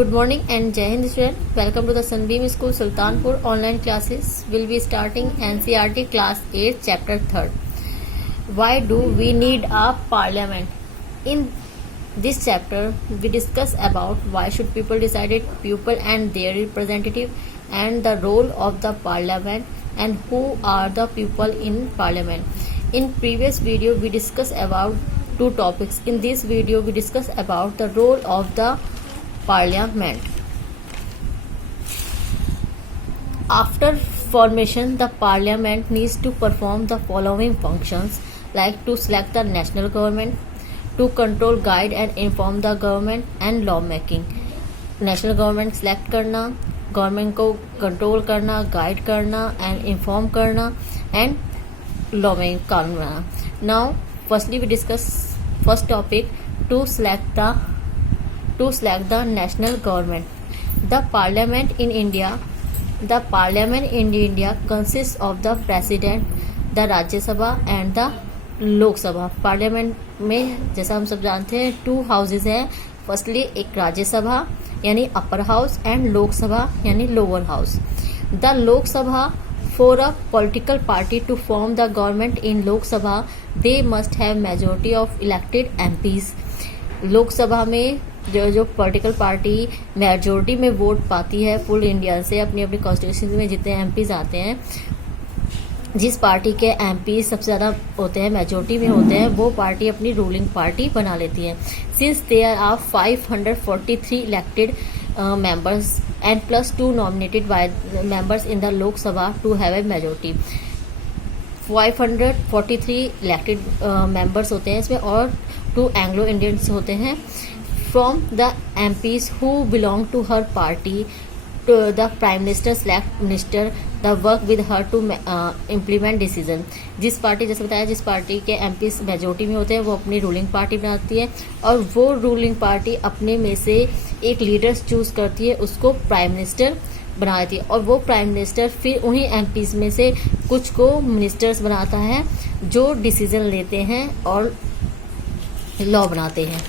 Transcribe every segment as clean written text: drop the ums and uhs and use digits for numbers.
Good morning and Jai Hind student. Welcome to the Sunbeam School Sultanpur online classes. We'll be starting NCERT class 8 chapter 3rd. Why do we need a parliament? In this chapter we discuss about why should people decide it, people and their representative, and the role of the parliament and who are the people in parliament. In previous video we discussed about two topics. In this video we discuss about the role of the parliament. After formation, the parliament needs to perform the following functions, like to select the national government, to control, guide and inform the government, and law making. National government select करना, government को control करना, guide करना and inform करना and law में कानून बनाना. Now firstly we discuss first topic to select the national government. The parliament in India consists of the president, the Rajya Sabha and the Lok Sabha. Parliament में जैसा हम सब जानते हैं टू हाउसेज हैं. फर्स्टली एक राज्य सभा यानी अपर हाउस एंड लोक सभा यानी लोअर हाउस. द लोक सभा for a political party to form the government in Lok Sabha, they must have majority of elected MPs. लोक सभा में जो पॉलिटिकल पार्टी मेजोरिटी में वोट पाती है फुल इंडिया से, अपनी अपनी कॉन्स्टिट्यूशन में जितने एमपीज आते हैं, जिस पार्टी के एमपी सबसे ज़्यादा होते हैं, मेजोरिटी में होते हैं, वो पार्टी अपनी रूलिंग पार्टी बना लेती है. Since there are 543 elected members and plus 2 nominated by members in the Lok Sabha to have a majority. 543 elected members होते हैं इसमें और 2 एंग्लो इंडियंस होते हैं. From the MPs who belong to her party, to the Prime Minister select minister the work with her to implement decision. जिस party, जैसे बताया, जिस पार्टी के MPs मेजोरिटी में होते हैं वो अपनी रूलिंग पार्टी बनाती है और वो रूलिंग पार्टी अपने में से एक लीडर्स चूज करती है, उसको प्राइम मिनिस्टर बना देती है और वो प्राइम मिनिस्टर फिर उन्हीं MPs में से कुछ को मिनिस्टर्स बनाता है जो डिसीजन लेते हैं और लॉ बनाते हैं.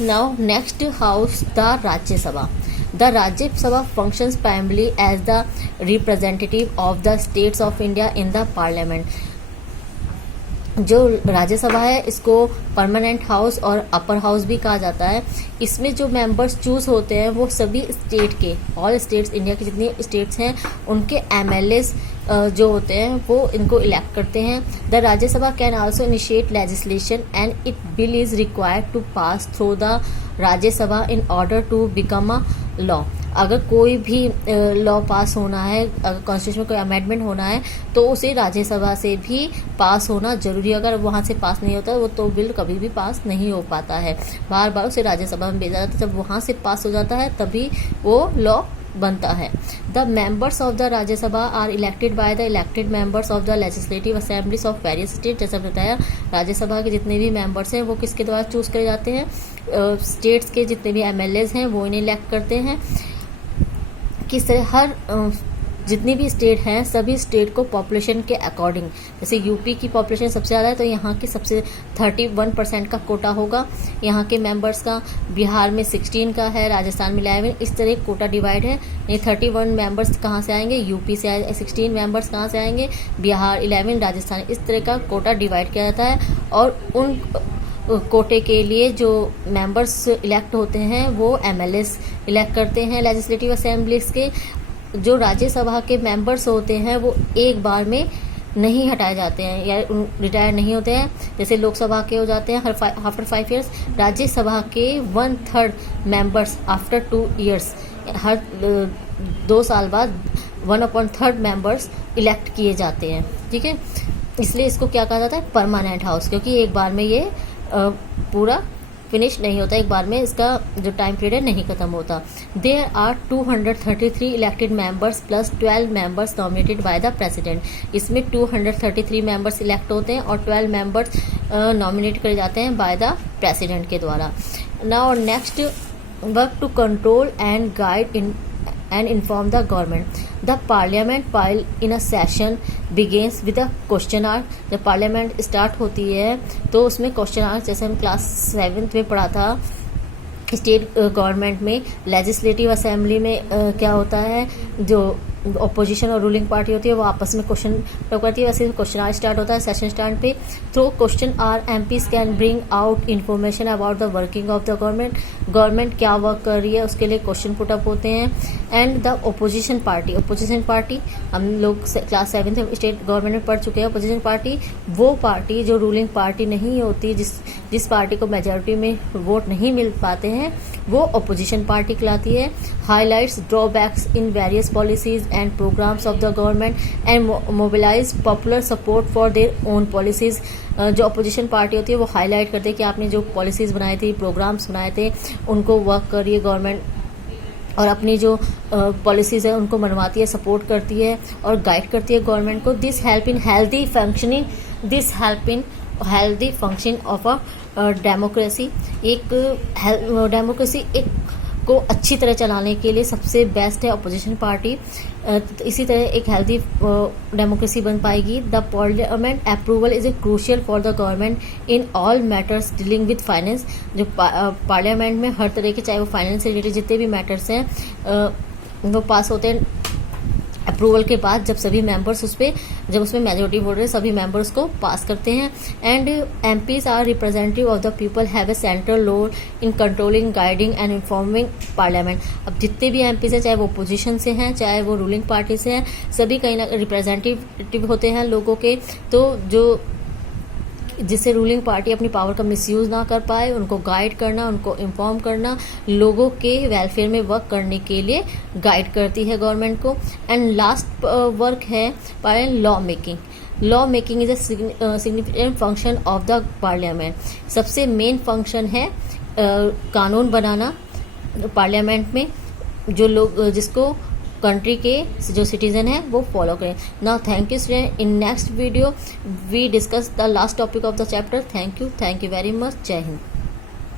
Now next house, the Rajya Sabha. The Rajya Sabha functions primarily as the representative of the states of India in the parliament. जो राज्यसभा है इसको परमानेंट हाउस और अपर हाउस भी कहा जाता है. इसमें जो मेंबर्स चूज होते हैं वो सभी स्टेट के, ऑल स्टेट्स, इंडिया के जितनी स्टेट्स हैं उनके एमएलएस जो होते हैं वो इनको इलेक्ट करते हैं. The Rajya Sabha can also initiate legislation and it bill is required to pass through the Rajya Sabha in order to become a law. अगर कोई भी लॉ पास होना है, अगर कॉन्स्टिट्यूशन में कोई अमेंडमेंट होना है तो उसे राज्यसभा से भी पास होना जरूरी है. अगर वहाँ से पास नहीं होता वो तो बिल कभी भी पास नहीं हो पाता है, बार बार उसे राज्यसभा में भेजा जाता है. जब वहाँ से पास हो जाता है तभी वो लॉ बनता है. The members of the Rajya Sabha are elected by the elected members of the legislative assemblies of various state. जैसा बताया, राज्यसभा के जितने भी मेंबर्स हैं वो किसके द्वारा चूज करे जाते हैं, स्टेट्स के जितने भी एमएलएज हैं वो इन्हें इलेक्ट करते हैं. किस तरह हर जितनी भी स्टेट हैं सभी स्टेट को पॉपुलेशन के अकॉर्डिंग, जैसे यूपी की पॉपुलेशन सबसे ज़्यादा है तो यहाँ की सबसे 31% का कोटा होगा यहाँ के मेंबर्स का. बिहार में 16 का है, राजस्थान में 11. इस तरह कोटा डिवाइड है. ये 31 मेंबर्स कहाँ से आएंगे, यूपी से आएंगे. 16 मेंबर्स कहाँ से आएंगे, बिहार. 11 राजस्थान. इस तरह का कोटा डिवाइड किया जाता है और उन कोटे के लिए जो मेंबर्स इलेक्ट होते हैं वो एमएलएस इलेक्ट करते हैं लेजिस्लेटिव असेंबलीज के. जो राज्यसभा के मेंबर्स होते हैं वो एक बार में नहीं हटाए जाते हैं या रिटायर नहीं होते हैं, जैसे लोकसभा के हो जाते हैं आफ्टर 5 ईयर्स. राज्यसभा के 1/3 मेंबर्स आफ्टर 2 ईयर्स, हर 2 साल बाद 1/3 मेंबर्स इलेक्ट किए जाते हैं. ठीक है, इसलिए इसको क्या कहा जाता है, परमानेंट हाउस, क्योंकि एक बार में ये पूरा फिनिश नहीं होता, एक बार में इसका जो टाइम पीरियड है नहीं खत्म होता. There are 233 elected members plus 12 members nominated by the president. इसमें 233 मेंबर्स इलेक्ट होते हैं और 12 मेंबर्स नॉमिनेट करे जाते हैं बाय द प्रेसिडेंट के द्वारा. Now next, work to control and guide in and inform the government. The parliament while in a session begins with a question hour. जब पार्लियामेंट स्टार्ट होती है तो उसमें क्वेश्चन आवर, जैसे हम क्लास 7th में पढ़ा था स्टेट गवर्नमेंट में लेजिस्लेटिव असेंबली में क्या होता है, जो ऑपोजिशन और रूलिंग पार्टी होती है वो आपस में क्वेश्चन करती है। वैसे क्वेश्चन आवर स्टार्ट होता है सेशन स्टार्ट पे। Through question hour MPs can bring out information about the working of the government क्या वर्क कर रही है उसके लिए क्वेश्चन पुट अप होते हैं। एंड द ओपोजिशन पार्टी हम लोग क्लास 7th स्टेट गवर्नमेंट में पढ़ चुके हैं। ओपोजिशन पार्टी वो पार्टी जो रूलिंग पार्टी नहीं होती, जिस पार्टी को मेजॉरिटी में वोट नहीं मिल पाते हैं, वो ओपोजिशन पार्टी कहलाती है। Highlights drawbacks in various policies and programmes of the government and mobilise popular support for their own policies. जो अपोजिशन पार्टी होती है वो हाईलाइट करते हैं कि आपने जो पॉलिसीज बनाई थी, प्रोग्राम्स बनाए थे, उनको वर्क कर रही है गवर्नमेंट, और अपनी जो पॉलिसीज है उनको मनवाती है, सपोर्ट करती है और गाइड करती है गवर्नमेंट को। This help in healthy functioning of a democracy. Democracy को अच्छी तरह चलाने के लिए सबसे बेस्ट है अपोजिशन पार्टी। इसी तरह एक हेल्दी डेमोक्रेसी बन पाएगी। The parliament approval is a crucial for the government in all matters dealing with finance. जो पार्लियामेंट में हर तरह के, चाहे वो फाइनेंस से रिलेटेड जितने भी मैटर्स हैं वो पास होते हैं अप्रूवल के बाद, जब सभी मेंबर्स जब उसमें मेजोरिटी वोट है सभी मेंबर्स को पास करते हैं। And MPs are representative of the people, have a central role in controlling, guiding and informing parliament. अब जितने भी एमपीज हैं, चाहे वो अपोजिशन से हैं चाहे वो रूलिंग पार्टी से हैं, सभी कहीं ना रिप्रेजेंटेटिव होते हैं लोगों के। तो जो जिससे रूलिंग पार्टी अपनी पावर का मिसयूज ना कर पाए, उनको गाइड करना, उनको इन्फॉर्म करना, लोगों के वेलफेयर में वर्क करने के लिए गाइड करती है गवर्नमेंट को। एंड लास्ट वर्क है law making is a significant function of the parliament. सबसे मेन फंक्शन है कानून बनाना पार्लियामेंट में, जो लोग जिसको कंट्री के जो सिटीजन है वो फॉलो करें। Now thank you student. In next video we discuss the last topic of the chapter. Thank you very much. जय हिंद।